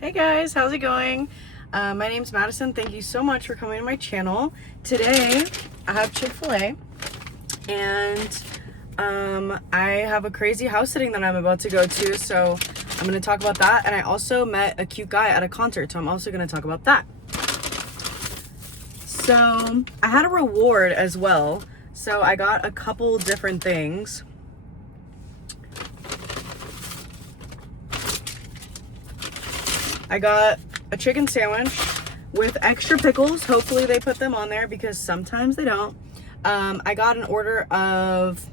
Hey guys, how's it going? My name's Madison. Thank you so much for coming to my channel. Today, I have Chick-fil-A and I have a crazy house sitting that I'm about to go to, so I'm going to talk about that. And I also met a cute guy at a concert, so I'm also going to talk about that. So, I had a reward as well. So, I got a couple different things. I got a chicken sandwich with extra pickles. Hopefully they put them on there because sometimes they don't. I got an order of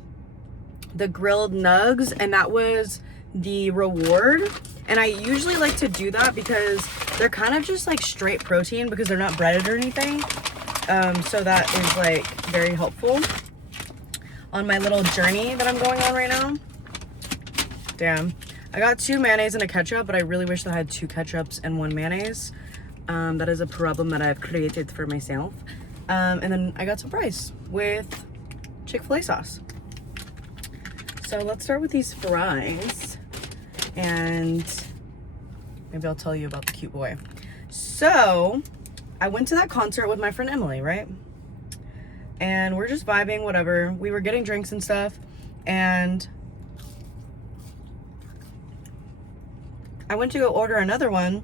the grilled nugs, and that was the reward. And I usually like to do that because they're kind of just like straight protein because they're not breaded or anything. So that is like very helpful on my little journey that I'm going on right now. Damn. I got 2 mayonnaise and a ketchup, but I really wish that I had 2 ketchups and 1 mayonnaise. That is a problem that I've created for myself. And then I got some fries with Chick-fil-A sauce. So let's start with these fries. And maybe I'll tell you about the cute boy. So I went to that concert with my friend Emily, right? And we're just vibing, whatever. We were getting drinks and stuff. And I went to go order another one.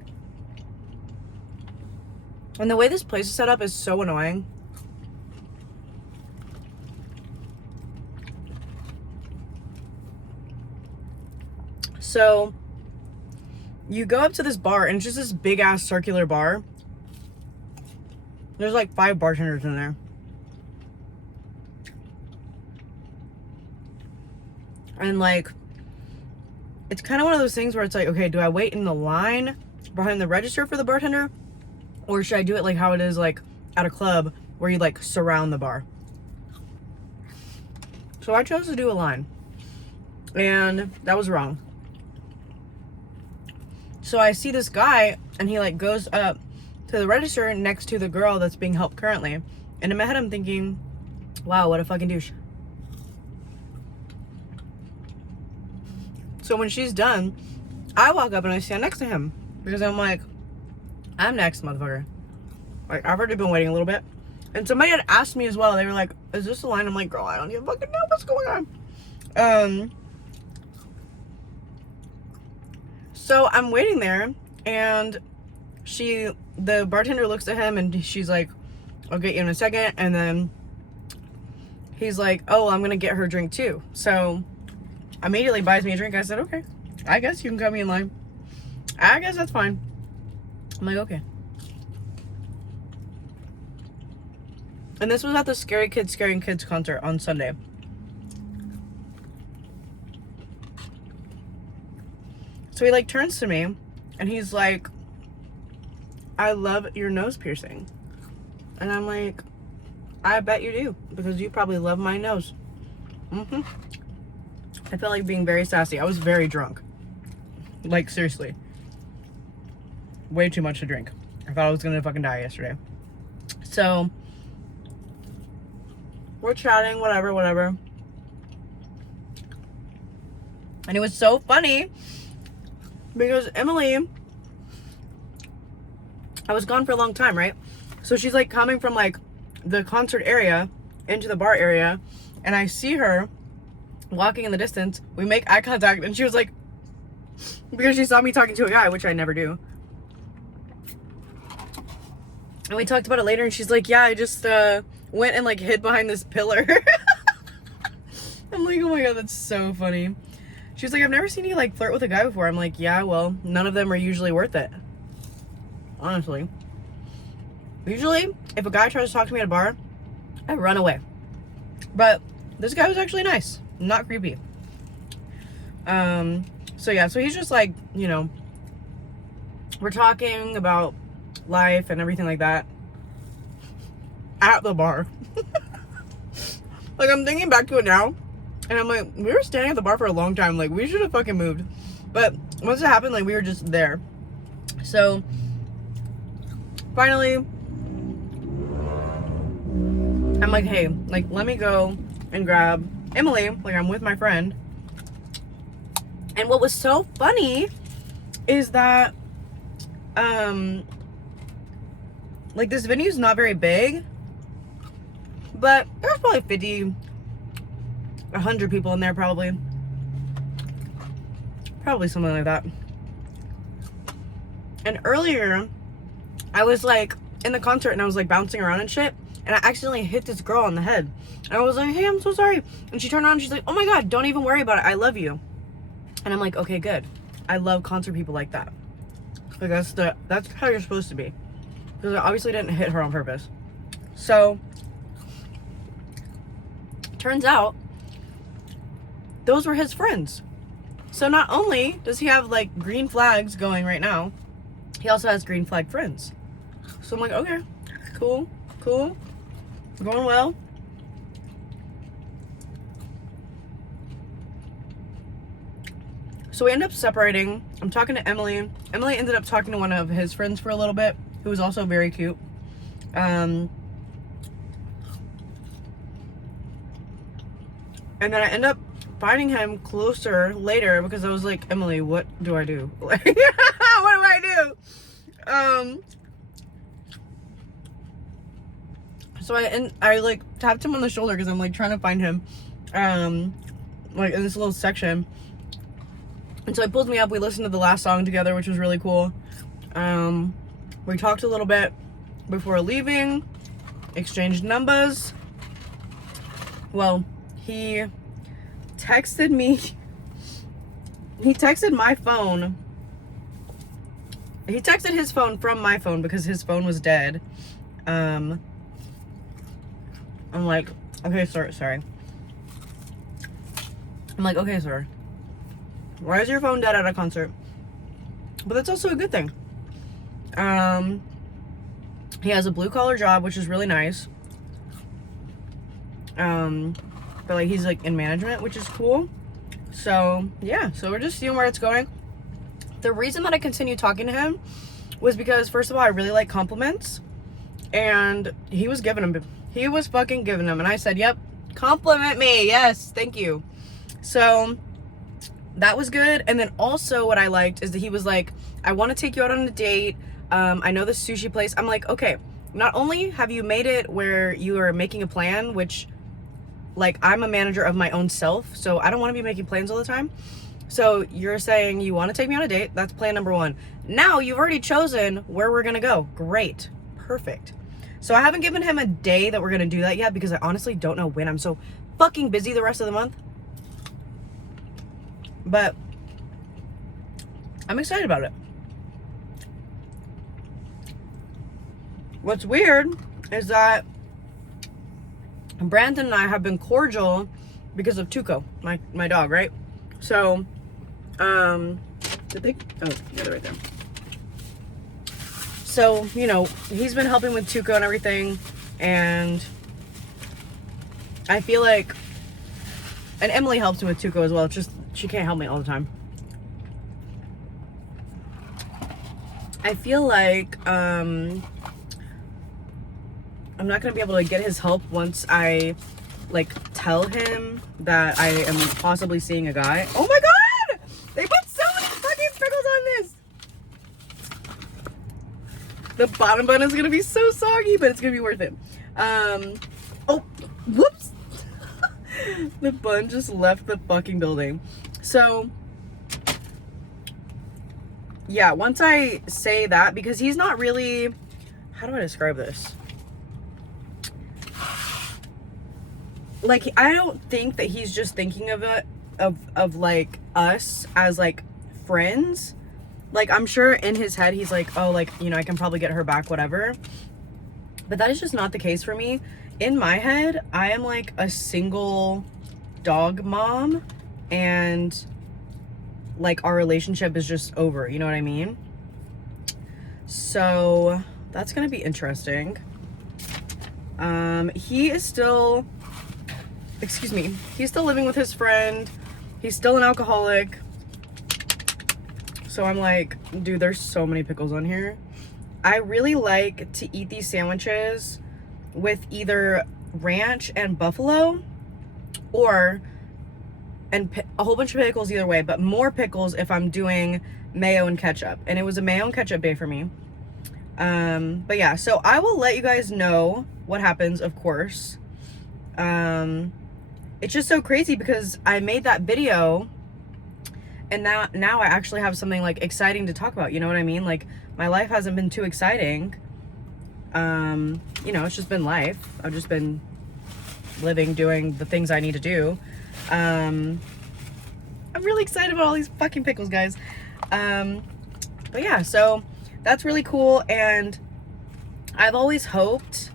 And the way this place is set up is so annoying. So you go up to this bar and it's just this big ass circular bar. There's like 5 bartenders in there. And like, it's kind of one of those things where it's like, okay, do I wait in the line behind the register for the bartender? Or should I do it like how it is like at a club where you like surround the bar? So I chose to do a line. And that was wrong. So I see this guy and he like goes up to the register next to the girl that's being helped currently. And in my head I'm thinking, wow, what a fucking douche. So when she's done, I walk up and I stand next to him because I'm like, I'm next, motherfucker. Like, I've already been waiting a little bit. And somebody had asked me as well. They were like, is this the line? I'm like, girl, I don't even fucking know what's going on. So I'm waiting there and the bartender looks at him and she's like, I'll get you in a second. And then he's like, oh, I'm going to get her drink too. So immediately buys me a drink. I said, okay, I guess you can cut me in line. I guess that's fine. I'm like, okay. And this was at the Scary Kids Scaring Kids concert on Sunday. So he like turns to me and he's like, I love your nose piercing. And I'm like, I bet you do, because you probably love my nose. I felt like being very sassy. I was very drunk. Like, seriously. Way too much to drink. I thought I was gonna fucking die yesterday. So we're chatting, whatever. And it was so funny because Emily, I was gone for a long time, right? So she's like coming from like the concert area into the bar area, and I see her walking in the distance. We make eye contact and she was like, because she saw me talking to a guy, which I never do. And we talked about it later and she's like, yeah, I just went and like hid behind this pillar. I'm like, oh my god, that's so funny. She's like, I've never seen you like flirt with a guy before. I'm like, yeah, well, none of them are usually worth it. Honestly. Usually, if a guy tries to talk to me at a bar, I run away. But this guy was actually nice. Not creepy. So yeah, so he's just like, you know, we're talking about life and everything like that at the bar. Like, I'm thinking back to it now and I'm like, we were standing at the bar for a long time. Like, we should have fucking moved. But once it happened, like, we were just there. So finally I'm like, hey, like, let me go and grab Emily. Like, I'm with my friend. And what was so funny is that Like, this venue is not very big, but there's probably 50, 100 people in there, probably something like that. And earlier, I was like in the concert and I was like bouncing around and shit, and I accidentally hit this girl on the head. And I was like, hey, I'm so sorry. And she turned around and she's like, oh my God, don't even worry about it. I love you. And I'm like, okay, good. I love concert people like that. Like, that's how you're supposed to be. Because I obviously didn't hit her on purpose. So, turns out, those were his friends. So not only does he have like green flags going right now, he also has green flag friends. So I'm like, okay, cool, going well. So we end up separating. I'm talking to Emily. Emily ended up talking to one of his friends for a little bit, who was also very cute. And then I end up finding him closer later because I was like, Emily, what do I do? Like, what do I do? So I like tapped him on the shoulder because I'm like trying to find him, like in this little section. And so he pulled me up. We listened to the last song together, which was really cool. We talked a little bit before leaving, exchanged numbers. Well, he texted me. He texted my phone. He texted his phone from my phone because his phone was dead. I'm like, okay, sorry. I'm like, okay, sir. Why is your phone dead at a concert? But that's also a good thing. He has a blue collar job, which is really nice. But like he's like in management, which is cool. So yeah, so we're just seeing where it's going. The reason that I continue talking to him was because, first of all, I really like compliments, and he was giving them. He was fucking giving them, and I said, "Yep, compliment me, yes, thank you." So that was good. And then also what I liked is that he was like, I want to take you out on a date. I know this sushi place. I'm like, okay, not only have you made it where you are making a plan, which like I'm a manager of my own self, so I don't want to be making plans all the time. So you're saying you want to take me on a date. That's plan number one. Now you've already chosen where we're going to go. Great. Perfect. So I haven't given him a day that we're going to do that yet because I honestly don't know when. I'm so fucking busy the rest of the month. But I'm excited about it. What's weird is that Brandon and I have been cordial because of Tuco, my dog, right? So, did they? Oh, yeah, they're right there. So, you know, he's been helping with Tuco and everything, and I feel like, and Emily helps him with Tuco as well. It's just she can't help me all the time. I feel like I'm not gonna be able to get his help once I like tell him that I am possibly seeing a guy. Oh my god! They put so many fucking pickles on this! The bottom bun is gonna be so soggy, but it's gonna be worth it. Oh, whoops! The bun just left the fucking building. So, yeah, once I say that, because he's not really, how do I describe this? Like, I don't think that he's just thinking of it, of like us as like friends. Like, I'm sure in his head he's like, oh, like, you know, I can probably get her back, whatever. But that is just not the case for me. In my head, I am like a single dog mom, and like our relationship is just over, you know what I mean? So that's gonna be interesting. He is still, excuse me, he's still living with his friend. He's still an alcoholic. So I'm like, dude, there's so many pickles on here. I really like to eat these sandwiches with either ranch and buffalo, or a whole bunch of pickles either way, but more pickles if I'm doing mayo and ketchup, and it was a mayo and ketchup day for me. But yeah, so I will let you guys know what happens, of course. It's just so crazy because I made that video, and now I actually have something like exciting to talk about. You know what I mean? Like, my life hasn't been too exciting. You know, it's just been life. I've just been living, doing the things I need to do. I'm really excited about all these fucking pickles, guys. But yeah, so that's really cool, and I've always hoped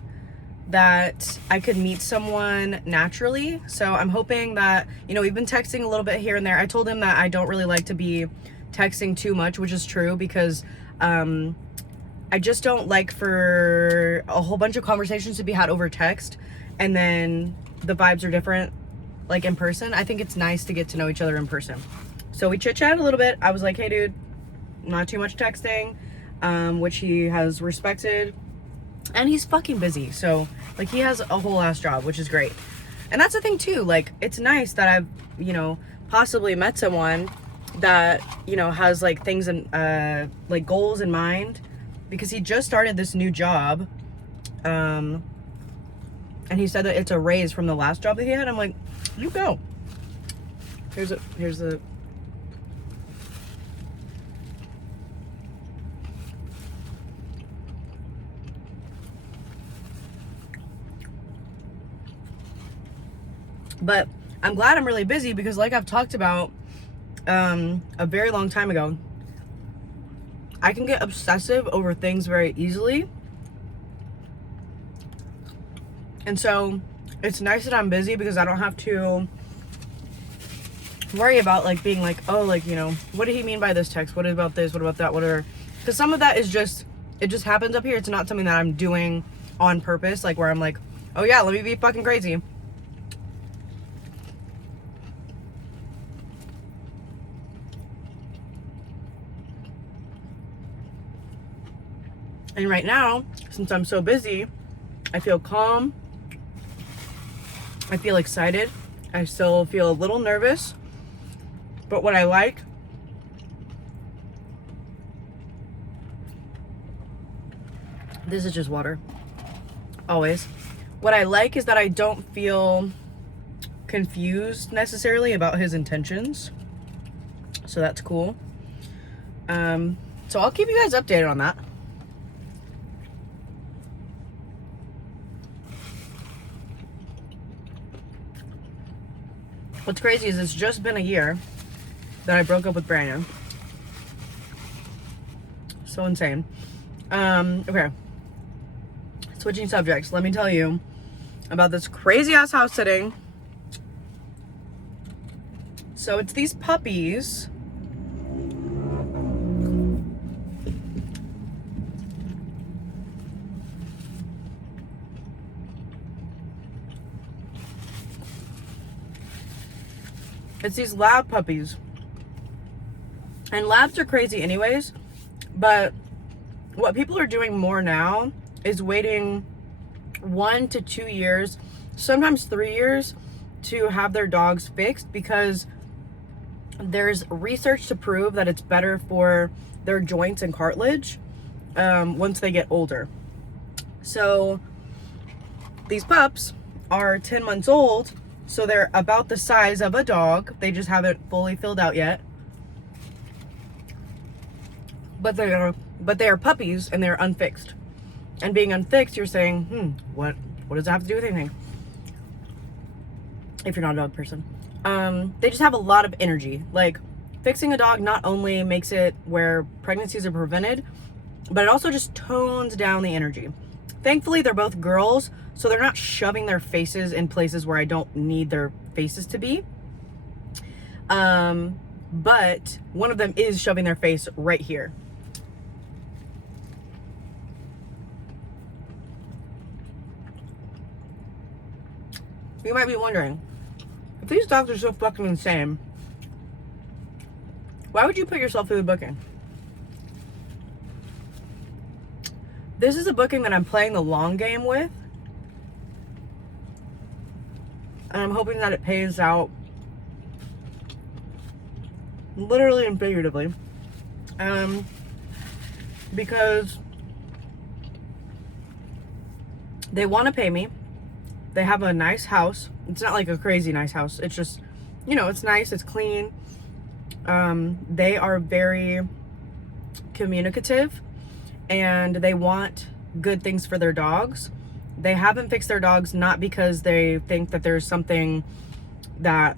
that I could meet someone naturally. So I'm hoping that, you know, we've been texting a little bit here and there. I told him that I don't really like to be texting too much, which is true, because I just don't like for a whole bunch of conversations to be had over text and then the vibes are different, like in person. I think it's nice to get to know each other in person. So we chit-chatted a little bit. I was like, hey dude, not too much texting, which he has respected. And he's fucking busy, so like he has a whole ass job, which is great. And that's the thing too, like it's nice that I've, you know, possibly met someone that, you know, has like things and like goals in mind, because he just started this new job, and he said that it's a raise from the last job that he had. I'm like, you go. Here's the But I'm glad I'm really busy, because like I've talked about a very long time ago, I can get obsessive over things very easily. And so it's nice that I'm busy, because I don't have to worry about like being like, oh, like, you know, what did he mean by this text? What about this? What about that? Whatever. Because some of that is just, it just happens up here. It's not something that I'm doing on purpose, like where I'm like, oh yeah, let me be fucking crazy. And right now, since I'm so busy, I feel calm. I feel excited. I still feel a little nervous. But what I like, this is just water, always. What I like is that I don't feel confused necessarily about his intentions. So that's cool. So I'll keep you guys updated on that. What's crazy is it's just been a year that I broke up with Brandon. So insane. Okay. Switching subjects. Let me tell you about this crazy ass house sitting. So it's these puppies. It's these lab puppies. And labs are crazy anyways, but what people are doing more now is waiting 1 to 2 years, sometimes 3 years, to have their dogs fixed, because there's research to prove that it's better for their joints and cartilage once they get older. So these pups are 10 months old, so they're about the size of a dog. They just haven't fully filled out yet. But they are puppies, and they're unfixed. And being unfixed, you're saying, what does that have to do with anything? If you're not a dog person. They just have a lot of energy. Like, fixing a dog not only makes it where pregnancies are prevented, but it also just tones down the energy. Thankfully, they're both girls, so they're not shoving their faces in places where I don't need their faces to be. But one of them is shoving their face right here. You might be wondering, if these dogs are so fucking insane, why would you put yourself through the booking? This is a booking that I'm playing the long game with. And I'm hoping that it pays out literally and figuratively. Because they want to pay me. They have a nice house. It's not like a crazy nice house. It's just, you know, it's nice. It's clean. They are very communicative and they want good things for their dogs. They haven't fixed their dogs not because they think that there's something that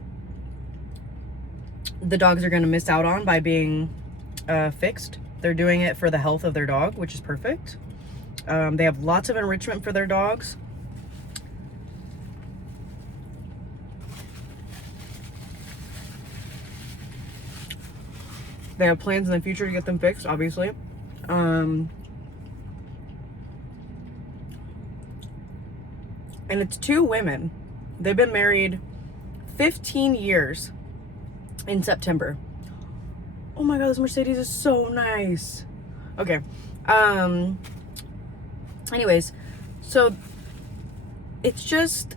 the dogs are going to miss out on by being fixed. They're doing it for the health of their dog, which is perfect. They have lots of enrichment for their dogs. They have plans in the future to get them fixed, obviously. And it's 2 women. They've been married 15 years in September. Oh my god, this Mercedes is so nice. Okay. Anyways, so it's just,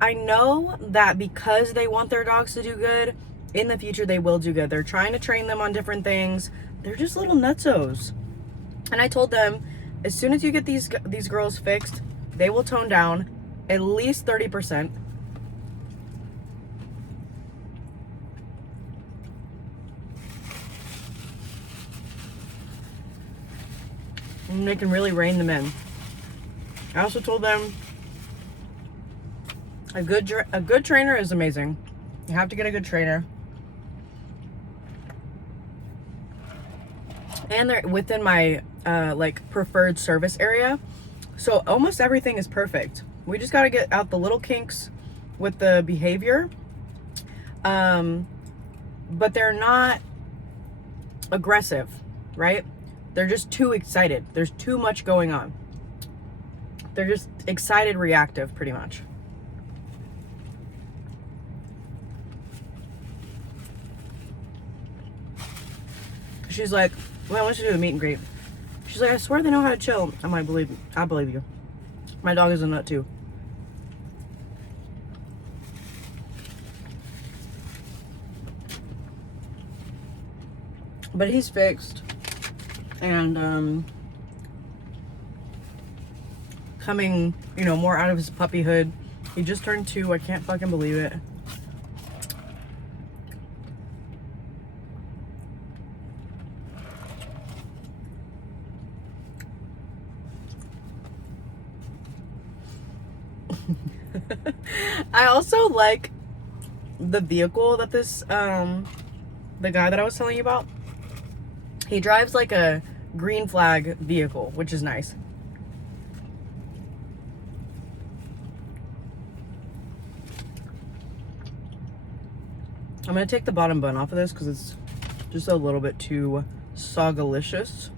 I know that because they want their dogs to do good, in the future they will do good. They're trying to train them on different things. They're just little nutsos. And I told them, as soon as you get these girls fixed, they will tone down at least 30%. And they can really rein them in. I also told them a good trainer is amazing. You have to get a good trainer. And they're within my like preferred service area. So almost everything is perfect. We just got to get out the little kinks with the behavior. But they're not aggressive, right? They're just too excited. There's too much going on. They're just excited, reactive, pretty much. She's like, well, I want you to do the meet and greet. She's like, I swear they know how to chill. I'm like, I believe you. My dog is a nut too. But he's fixed. And coming, you know, more out of his puppyhood. He just turned 2. I can't fucking believe it. I also like the vehicle that this the guy that I was telling you about. He drives like a green flag vehicle, which is nice. I'm gonna take the bottom bun off of this because it's just a little bit too sogalicious.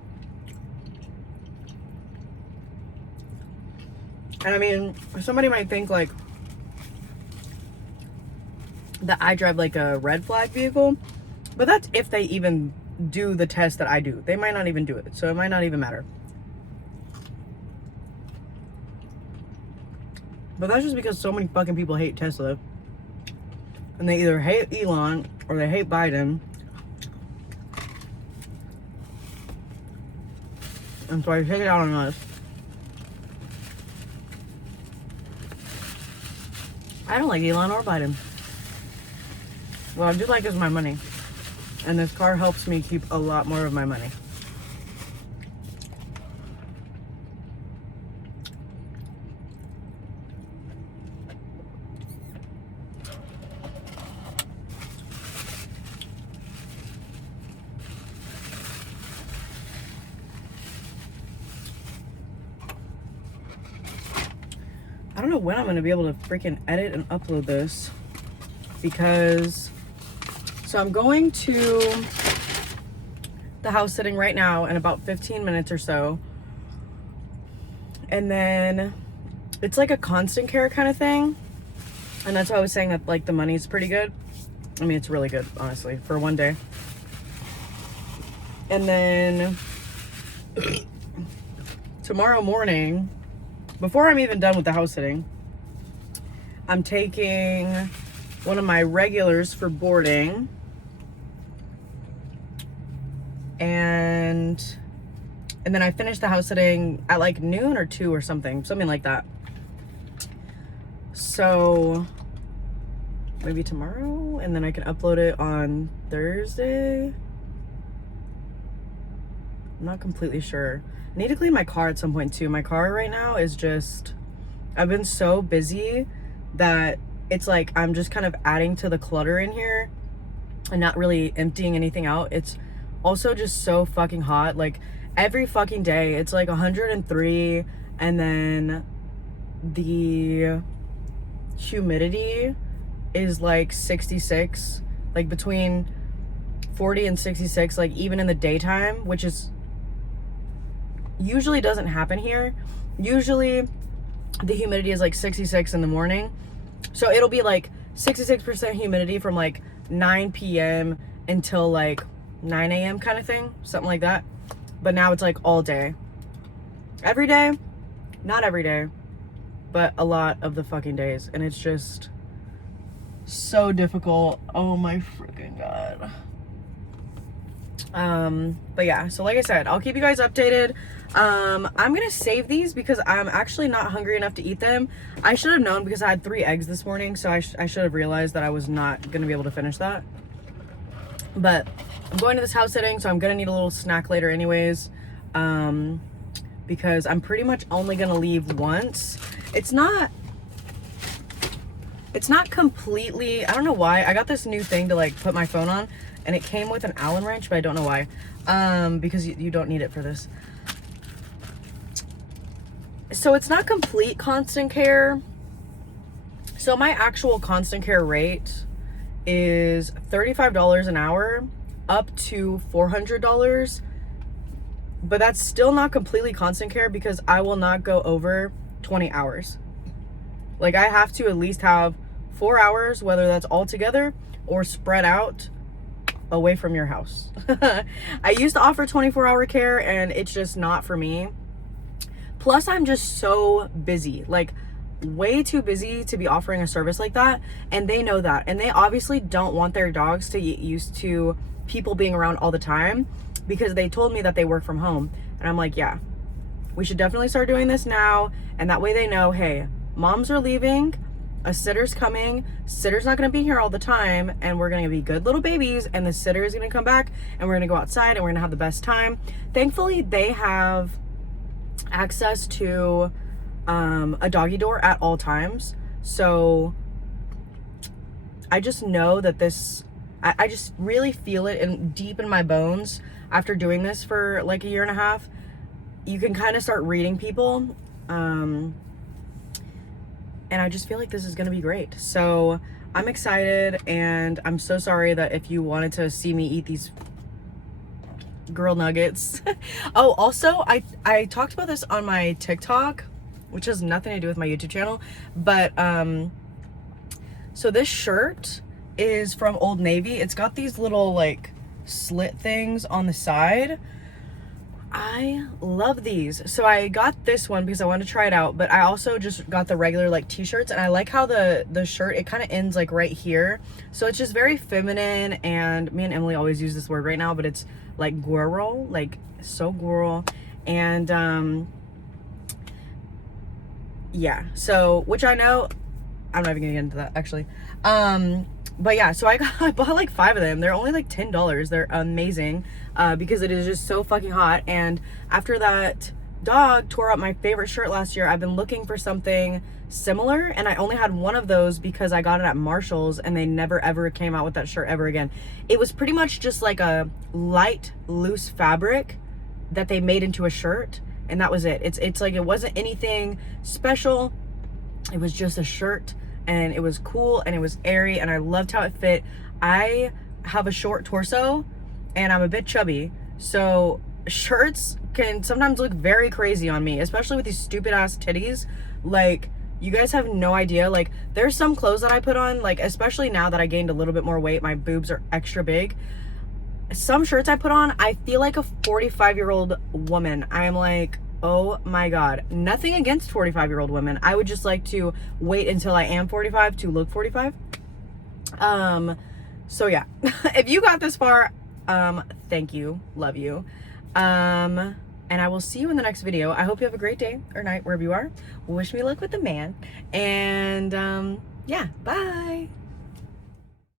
And I mean, somebody might think like that I drive like a red flag vehicle, but that's if they even do the test that I do. They might not even do it, so it might not even matter. But that's just because so many fucking people hate Tesla. And they either hate Elon or they hate Biden. And so I take it out on us. I don't like Elon or Biden. What I do like is my money. And this car helps me keep a lot more of my money. I don't know when I'm going to be able to freaking edit and upload this. Because... So I'm going to the house sitting right now in about 15 minutes or so. And then it's like a constant care kind of thing. And that's why I was saying that like the money's pretty good. I mean, it's really good, honestly, for one day. And then tomorrow morning, before I'm even done with the house sitting, I'm taking one of my regulars for boarding. and then I finished the house sitting at like noon or 2 or something like that. So maybe tomorrow, and then I can upload it on Thursday. I'm not completely sure. I need to clean my car at some point too. My car right now is just, I've been so busy that it's like I'm just kind of adding to the clutter in here and not really emptying anything out. It's also just so fucking hot. Like every fucking day it's like 103, and then the humidity is like 66, like between 40 and 66, like even in the daytime, which is usually doesn't happen here. Usually the humidity is like 66 in the morning, so it'll be like 66% humidity from like 9 p.m. until like 9 a.m. kind of thing, something like that. But now it's like all day, every day, not every day, but a lot of the fucking days, and it's just so difficult. Oh my freaking god. But yeah, so like I said, I'll keep you guys updated. I'm gonna save these because I'm actually not hungry enough to eat them. I should have known because I had 3 eggs this morning, so I should have realized that I was not gonna be able to finish that. But I'm going to this house sitting, so I'm gonna need a little snack later anyways, because I'm pretty much only gonna leave once. It's not completely, I don't know why. I got this new thing to like put my phone on, and it came with an Allen wrench, but I don't know why. Because you don't need it for this. So it's not complete constant care. So my actual constant care rate is $35 an hour up to $400. But that's still not completely constant care because I will not go over 20 hours. Like I have to at least have 4 hours, whether that's all together or spread out away from your house. I used to offer 24-hour care, and it's just not for me. Plus I'm just so busy, like way too busy to be offering a service like that, and they know that, and they obviously don't want their dogs to get used to people being around all the time, because they told me that they work from home, and I'm like, yeah, we should definitely start doing this now, and that way they know, hey, moms are leaving, a sitter's coming, sitter's not going to be here all the time, and we're going to be good little babies, and the sitter is going to come back, and we're going to go outside, and we're going to have the best time. Thankfully they have access to a doggy door at all times, so I just know that this, I just really feel it deep in my bones after doing this for like a year and a half. You can kind of start reading people, and I just feel like this is gonna be great. So I'm excited, and I'm so sorry that if you wanted to see me eat these girl nuggets. Oh, also I talked about this on my TikTok, which has nothing to do with my YouTube channel, but so this shirt is from Old Navy. It's got these little like slit things on the side. I love these. So I got this one because I wanted to try it out, but I also just got the regular like t-shirts, and I like how the shirt, it kind of ends like right here, so it's just very feminine, and me and Emily always use this word right now, but it's like girl, like so girl. And yeah, so which I know I'm not even gonna get into that actually. But yeah, so I bought like 5 of them. They're only like $10. They're amazing because it is just so fucking hot. And after that dog tore up my favorite shirt last year, I've been looking for something similar, and I only had one of those because I got it at Marshall's, and they never ever came out with that shirt ever again. It was pretty much just like a light loose fabric that they made into a shirt, and that was it. It's like it wasn't anything special. It was just a shirt, and it was cool, and it was airy, and I loved how it fit. I have a short torso, and I'm a bit chubby, so shirts can sometimes look very crazy on me, especially with these stupid ass titties. Like, you guys have no idea. Like, there's some clothes that I put on, like, especially now that I gained a little bit more weight, my boobs are extra big. Some shirts I put on, I feel like a 45-year-old woman. I'm like, oh my god. Nothing against 45-year-old women. I would just like to wait until I am 45 to look 45. So yeah, if you got this far, Thank you. Love you. And I will see you in the next video. I hope you have a great day or night wherever you are. Wish me luck with the man. And yeah, bye.